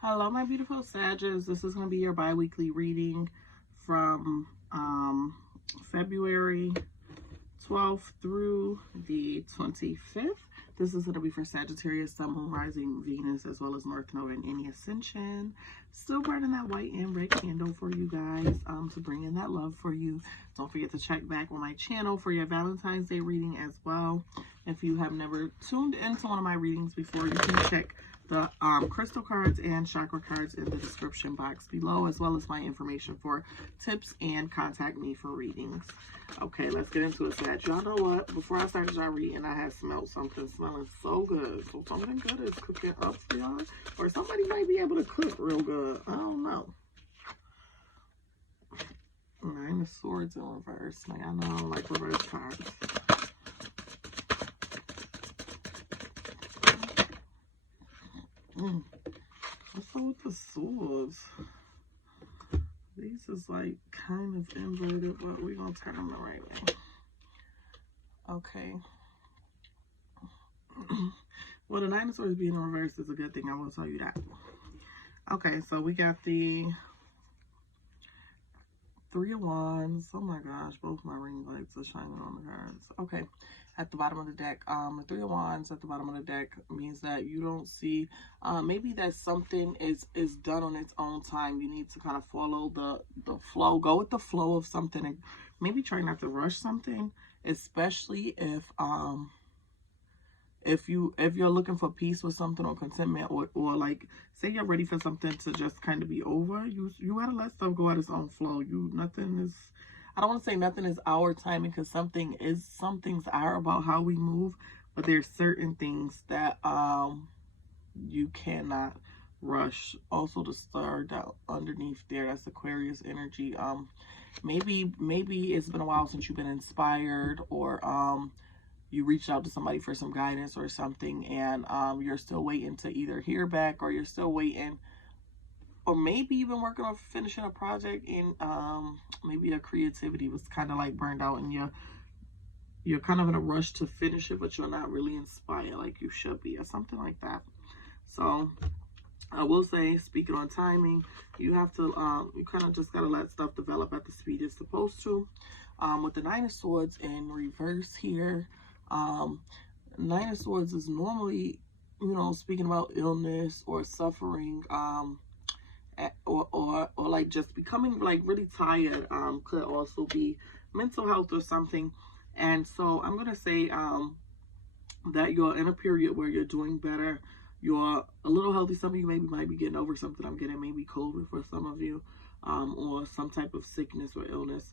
Hello, my beautiful Sagittarius. This is going to be your bi-weekly reading from February 12th through the 25th. This is going to be for Sagittarius, Sun, Moon, Rising, Venus, as well as North Node and any ascension. Still burning that white and red candle for you guys to bring in that love for you. Don't forget to check back on my channel for your Valentine's Day reading as well. If you have never tuned into one of my readings before, you can check the crystal cards and chakra cards in the description box below, as well as my information for tips and contact me for readings. Okay, let's get into it, Sag. Y'all know what? Before I started y'all reading, I had smelled something smelling so good. So something good is cooking up for y'all. Or somebody might be able to cook real good. I don't know. Nine of Swords in reverse. Like, I know I don't like reverse cards. What's up with the swords? These is like kind of inverted, but we're going to turn them the right way. Okay. Well, the Nine of Swords being in reverse is a good thing. I will tell you that. Okay, so we got the Three of Wands. Oh my gosh, both my ring lights are shining on the cards. Okay, at the bottom of the deck, the Three of Wands at the bottom of the deck means that you don't see, maybe that something is done on its own time. You need to kind of follow the flow, go with the flow of something, and maybe try not to rush something, especially if you're looking for peace with something or contentment, or like say you're ready for something to just kind of be over, you gotta let stuff go at its own flow. I don't want to say nothing is our timing, because some things are about how we move, but there's certain things that you cannot rush. Also, the star down underneath there, that's Aquarius energy. Maybe it's been a while since you've been inspired, or you reached out to somebody for some guidance or something, and you're still waiting to either hear back, or you're still waiting, or maybe you've been working on finishing a project, and maybe your creativity was kind of like burned out, and you're kind of in a rush to finish it, but you're not really inspired like you should be, or something like that. So I will say, speaking on timing, you have to you kind of just got to let stuff develop at the speed it's supposed to. With the Nine of Swords in reverse here, Nine of Swords is normally, speaking about illness or suffering, or like just becoming like really tired. Could also be mental health or something. And so I'm gonna say that you're in a period where you're doing better. You're a little healthy. Some of you maybe might be getting over something. I'm getting maybe COVID for some of you, or some type of sickness or illness.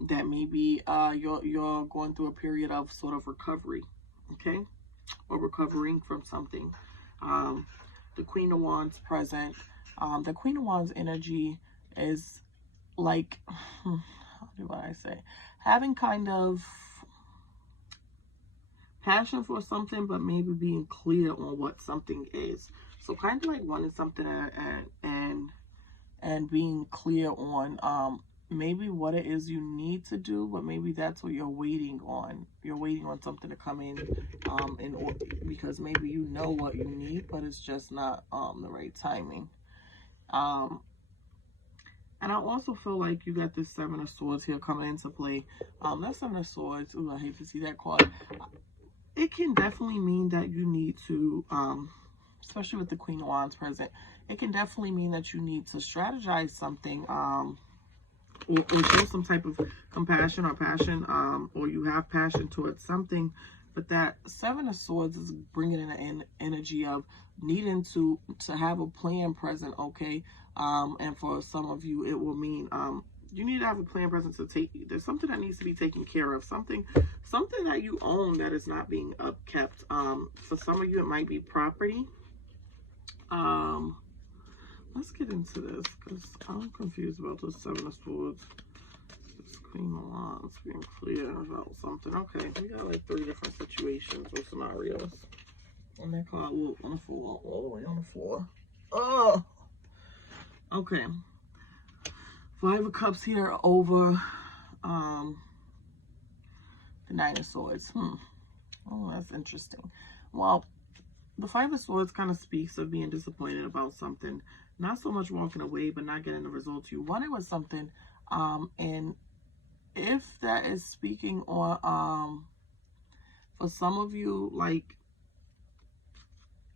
That maybe you're going through a period of sort of recovery, okay, or recovering from something. The Queen of Wands present. The Queen of Wands energy is like, how do I say, having kind of passion for something, but maybe being clear on what something is. So kind of like wanting something and being clear on maybe what it is you need to do, but maybe that's what you're waiting on. You're waiting on something to come in because maybe you know what you need, but it's just not the right timing. And I also feel like you got this Seven of Swords here coming into play. That Seven of Swords, ooh, I hate to see that card. It can definitely mean that you need to, especially with the Queen of Wands present, it can definitely mean that you need to strategize something, or show some type of compassion or passion, or you have passion towards something. But that Seven of Swords is bringing in an energy of needing to have a plan present, okay? And for some of you, it will mean you need to have a plan present to take. There's something that needs to be taken care of. Something that you own that is not being upkept. For some of you, it might be property. Let's get into this, because I'm confused about the Seven of Swords. This Queen of Wands being clear about something. Okay, we got like 3 different situations or scenarios. And that card will on the floor, all the way on the floor. Oh! Okay. 5 of Cups here over the Nine of Swords. Oh, that's interesting. Well, the Five of Swords kind of speaks of being disappointed about something. Not so much walking away, but not getting the results you wanted with something. And if that is speaking on, for some of you, like,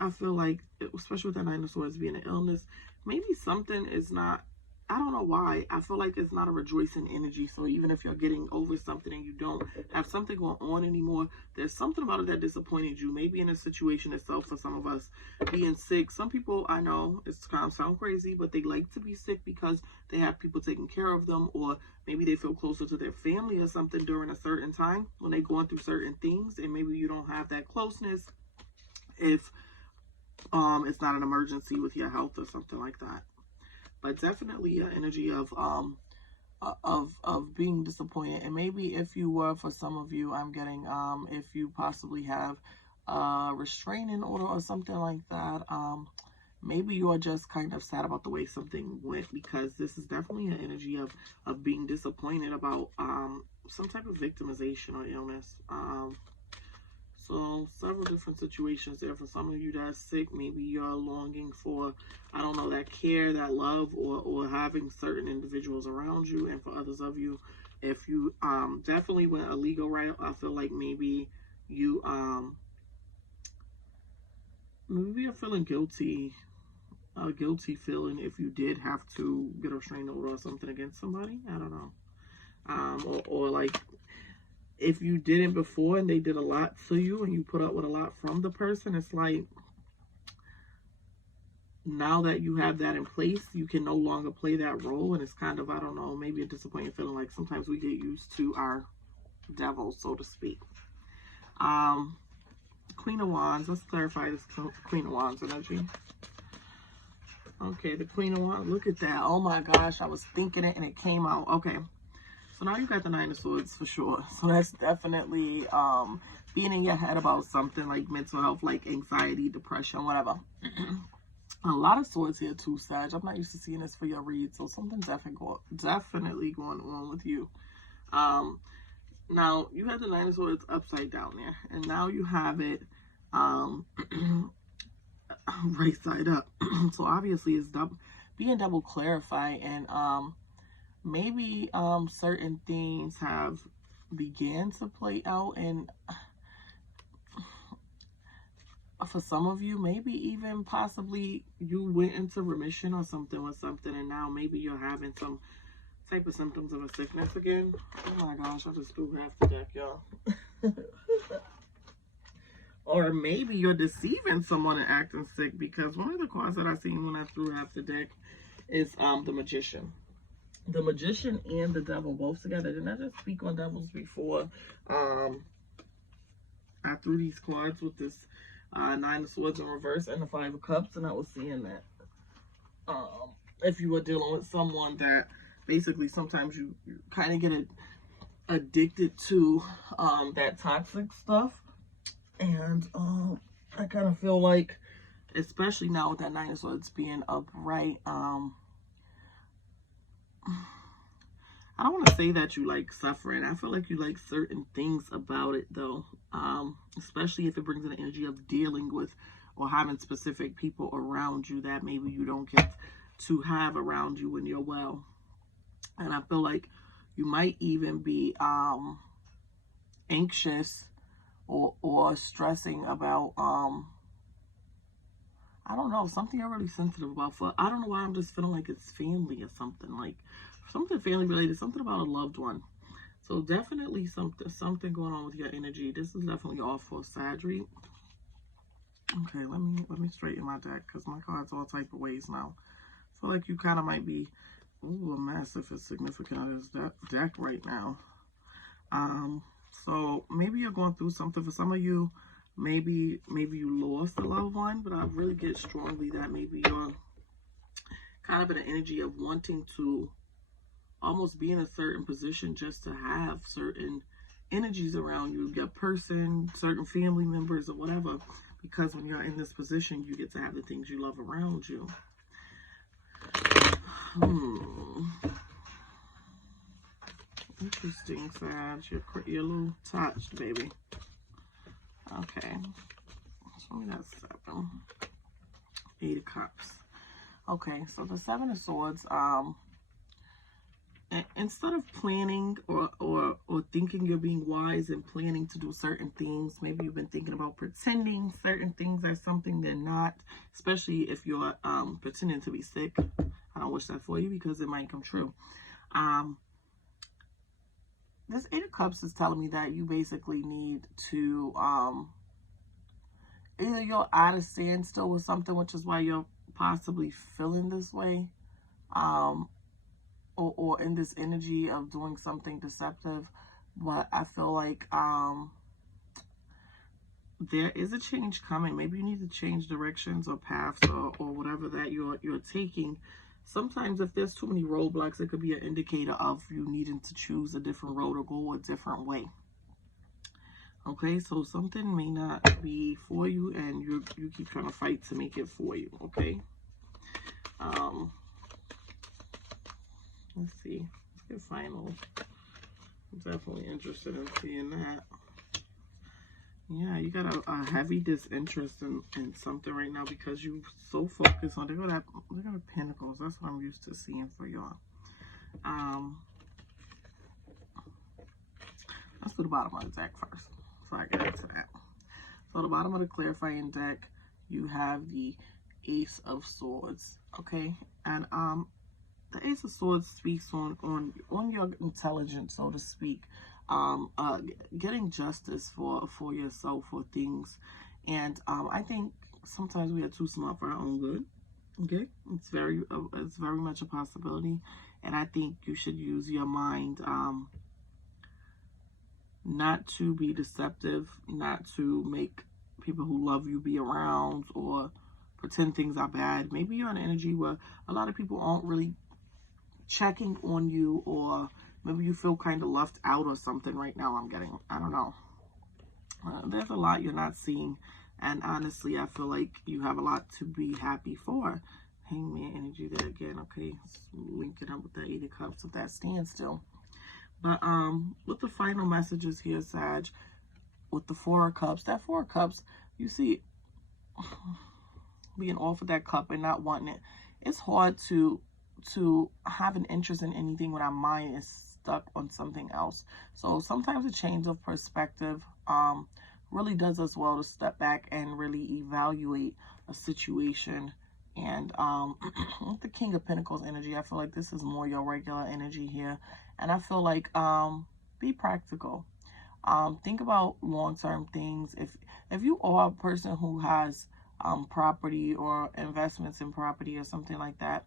I feel like, especially with that Nine of Swords being an illness, maybe something is not, I don't know why. I feel like it's not a rejoicing energy. So even if you're getting over something and you don't have something going on anymore, there's something about it that disappointed you. Maybe in a situation itself, for some of us, being sick. Some people, I know, it's kind of sound crazy, but they like to be sick because they have people taking care of them, or maybe they feel closer to their family or something during a certain time when they're going through certain things, and maybe you don't have that closeness if it's not an emergency with your health or something like that. But definitely an energy of being disappointed. And maybe if you were, for some of you, I'm getting if you possibly have a restraining order or something like that, maybe you're just kind of sad about the way something went, because this is definitely an energy of being disappointed about some type of victimization or illness. So several different situations there. For some of you that's sick, maybe you're longing for, I don't know, that care, that love, or having certain individuals around you. And for others of you, if you definitely went a legal route, I feel like maybe you maybe you're feeling guilty, a guilty feeling if you did have to get a restraining order or something against somebody. I don't know. Or like, if you didn't before and they did a lot to you and you put up with a lot from the person, it's like, now that you have that in place, you can no longer play that role. And it's kind of, I don't know, maybe a disappointing feeling. Like sometimes we get used to our devil, so to speak. Queen of Wands. Let's clarify this Queen of Wands energy. Okay, the Queen of Wands. Look at that. Oh my gosh, I was thinking it and it came out. Okay. So now you got the Nine of Swords for sure. So that's definitely being in your head about something like mental health, like anxiety, depression, whatever. A lot of swords here too, Sag. I'm not used to seeing this for your read, so something's definitely going on with you. Now you have the Nine of Swords upside down there, and now you have it right side up. So obviously it's being double clarified, and maybe certain things have began to play out, and for some of you, maybe even possibly you went into remission or something with something, and now maybe you're having some type of symptoms of a sickness again. Oh my gosh, I just threw half the deck, y'all. Or maybe you're deceiving someone and acting sick, because one of the cards that I seen when I threw half the deck is the Magician. The Magician and the Devil both together. Didn't I just speak on devils before? I threw these cards with this Nine of Swords in reverse and the Five of Cups, and I was seeing that if you were dealing with someone that basically sometimes you kind of get addicted to that toxic stuff, and I kind of feel like, especially now with that Nine of Swords being upright, I don't want to say that you like suffering. I feel like you like certain things about it, though. Especially if it brings in the energy of dealing with or having specific people around you that maybe you don't get to have around you when you're well. And I feel like you might even be anxious or stressing about, I don't know, something you're really sensitive about. I don't know why I'm just feeling like it's family or something, like something family related, something about a loved one. So definitely something going on with your energy. This is definitely all for Sagittarius. Okay, let me straighten my deck, because my cards all type of ways now. I feel like you kind of might be a mess if it's significant on this deck right now. So maybe you're going through something. For some of you, maybe you lost a loved one, but I really get strongly that maybe you're kind of in an energy of wanting to almost be in a certain position just to have certain energies around you, your person, certain family members or whatever, because when you're in this position, you get to have the things you love around you. Interesting, Sag. You're a little touched, baby. Okay. Show me that 7. 8 of Cups. Okay, so the 7 of Swords, instead of planning or thinking you're being wise and planning to do certain things, maybe you've been thinking about pretending certain things are something they're not, especially if you're pretending to be sick. I don't wish that for you because it might come true. This 8 of Cups is telling me that you basically need to, either you're at a standstill with something, which is why you're possibly feeling this way, or in this energy of doing something deceptive. But I feel like there is a change coming. Maybe you need to change directions or paths or whatever that you're taking. Sometimes if there's too many roadblocks, it could be an indicator of you needing to choose a different road or go a different way. Okay, so something may not be for you and you keep trying to fight to make it for you, okay? Let's see. Let's get final. I'm definitely interested in seeing that. Yeah, you got a heavy disinterest in something right now because you're so focused on, look at the Pentacles. That's what I'm used to seeing for y'all. Let's do the bottom of the deck first before I get into that. So the bottom of the clarifying deck, you have the Ace of Swords, okay? And the Ace of Swords speaks on your intelligence, so to speak, getting justice for yourself for things. And I think sometimes we are too smart for our own good. Okay, it's very much a possibility, and I think you should use your mind not to be deceptive, not to make people who love you be around or pretend things are bad. Maybe you're in an energy where a lot of people aren't really checking on you, or maybe you feel kind of left out or something right now. I don't know. There's a lot you're not seeing, and honestly, I feel like you have a lot to be happy for. Hangman energy there again, okay? Let's link it up with that 8 of Cups with that standstill. But with the final messages here, Sag, with the 4 of Cups, that 4 of Cups, you see, being off of that cup and not wanting it, it's hard to have an interest in anything when our mind is stuck on something else. So sometimes a change of perspective really does us well to step back and really evaluate a situation. And with the King of Pentacles energy, I feel like this is more your regular energy here. And I feel like be practical. Think about long-term things. If you are a person who has property or investments in property or something like that,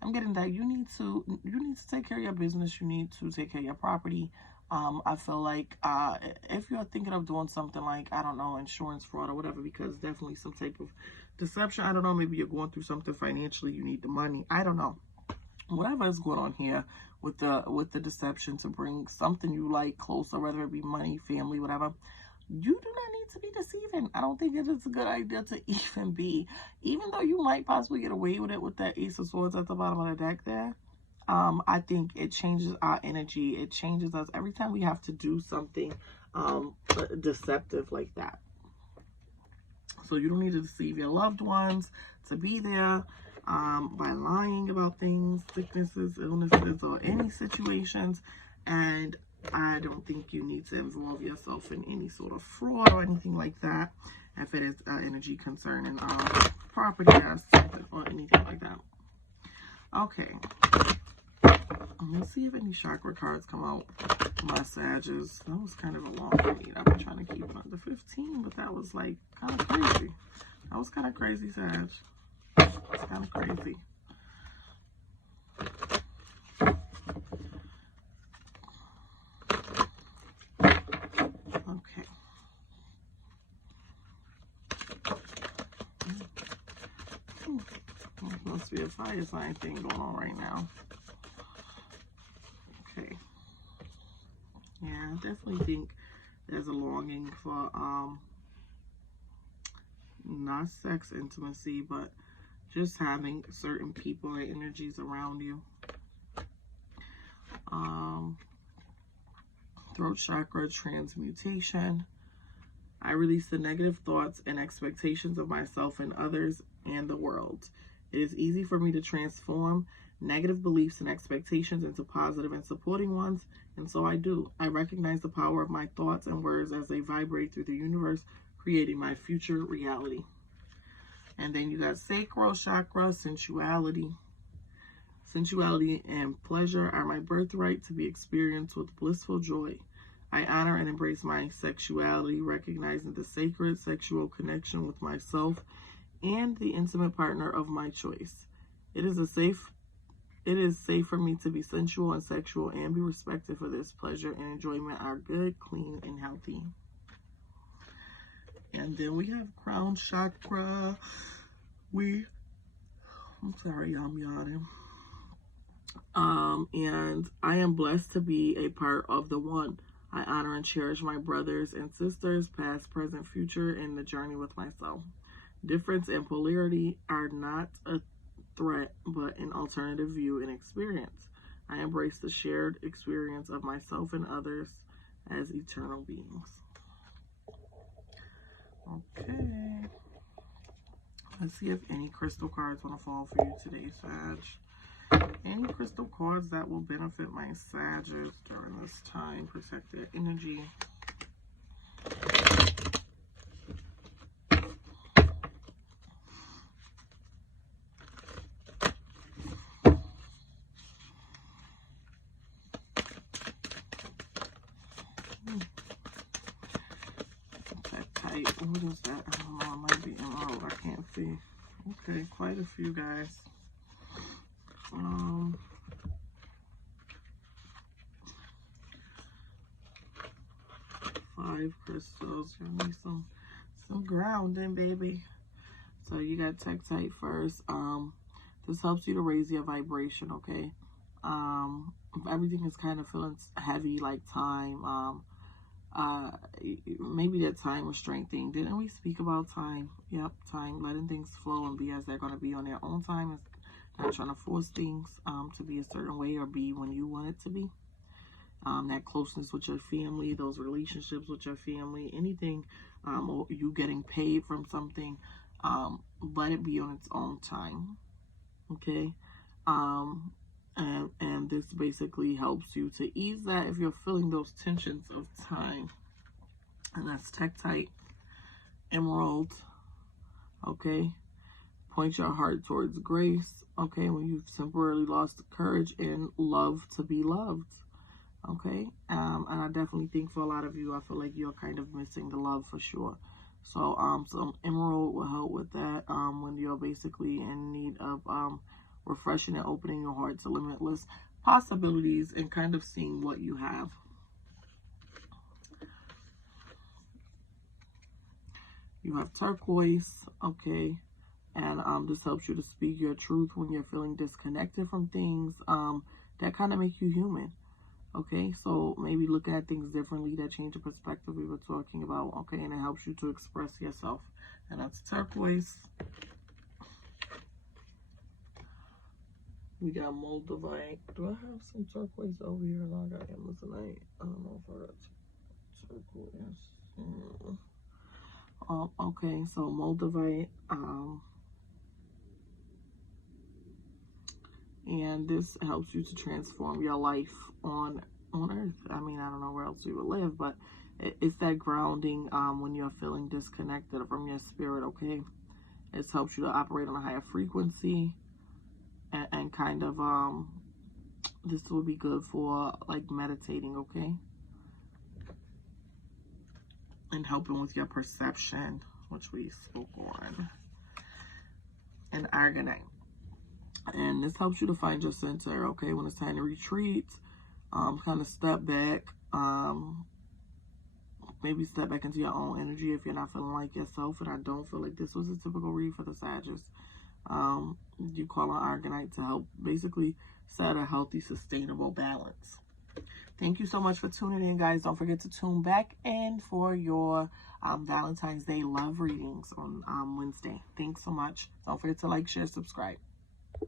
I'm getting that you need to take care of your business. You need to take care of your property. I feel like if you're thinking of doing something like, I don't know, insurance fraud or whatever, because definitely some type of deception. I don't know, maybe you're going through something financially, you need the money. I don't know. Whatever is going on here with the deception to bring something you like closer, whether it be money, family, whatever, you do not need to be deceiving. I don't think it is a good idea to even though you might possibly get away with it with that Ace of Swords at the bottom of the deck there. I think it changes our energy. It changes us every time we have to do something deceptive like that. So you don't need to deceive your loved ones to be there by lying about things, sicknesses, illnesses, or any situations. And I don't think you need to involve yourself in any sort of fraud or anything like that if it is energy concerning property or anything like that. Okay. Let's see if any chakra cards come out. My Sages. That was kind of a long read. I've been trying to keep it under 15, but that was like kind of crazy. That was kind of crazy, Sag. It's kind of crazy. Okay. Must be a fire sign thing going on right now. Okay. Yeah, I definitely think there's a longing for not sex intimacy, but just having certain people and energies around you. Throat chakra transmutation. I release the negative thoughts and expectations of myself and others and the world. It is easy for me to transform negative beliefs and expectations into positive and supporting ones, and so I do. I recognize the power of my thoughts and words as they vibrate through the universe, creating my future reality. And then you got sacral chakra, sensuality. Sensuality and pleasure are my birthright to be experienced with blissful joy. I honor and embrace my sexuality, recognizing the sacred sexual connection with myself and the intimate partner of my choice. It is safe for me to be sensual and sexual and be respected for this. Pleasure and enjoyment are good, clean, and healthy. And then we have crown chakra. I'm sorry, I'm yawning. And I am blessed to be a part of the one. I honor and cherish my brothers and sisters, past, present, future, in the journey with myself. Difference and polarity are not a threat, but an alternative view and experience. I embrace the shared experience of myself and others as eternal beings. Okay. Let's see if any crystal cards want to fall for you today, Sag. Any crystal cards that will benefit my Sagittarius during this time. Protect their energy. Tektite. What is that? I don't know. It might be emerald. I can't see. Okay, quite a few, guys. 5 crystals. Give me some grounding, baby. So you got tektite first. This helps you to raise your vibration, okay? If everything is kind of feeling heavy, like time, maybe that time restraint thing. Didn't we speak about time? Yep, time, letting things flow and be as they're going to be on their own time. It's not trying to force things to be a certain way or be when you want it to be. That closeness with your family, those relationships with your family, anything, or you getting paid from something, let it be on its own time, okay? And this basically helps you to ease that if you're feeling those tensions of time. And that's tektite, emerald, okay? Point your heart towards grace, okay? When you've temporarily lost the courage and love to be loved, okay? And I definitely think for a lot of you, I feel like you're kind of missing the love for sure. So, some emerald will help with that when you're basically in need of refreshing and opening your heart to limitless possibilities and kind of seeing what you have. You have turquoise, okay? And this helps you to speak your truth when you're feeling disconnected from things that kind of make you human. Okay, so maybe looking at things differently, that change of perspective we were talking about, okay, and it helps you to express yourself. And that's turquoise. We got moldavite. Do I have some turquoise over here? No, I got amazonite. I don't know if I got turquoise. Okay, so moldavite. And this helps you to transform your life on earth. I mean, I don't know where else you would live, but it's that grounding when you're feeling disconnected from your spirit, okay? It helps you to operate on a higher frequency and kind of, this will be good for like meditating, okay? And helping with your perception, which we spoke on. And argonite. And this helps you to find your center, okay? When it's time to retreat, kind of step back, maybe step back into your own energy if you're not feeling like yourself. And I don't feel like this was a typical read for the Sagittarius. You call on argonite to help basically set a healthy, sustainable balance. Thank you so much for tuning in, guys. Don't forget to tune back in for your Valentine's Day love readings on Wednesday. Thanks so much. Don't forget to like, share, subscribe.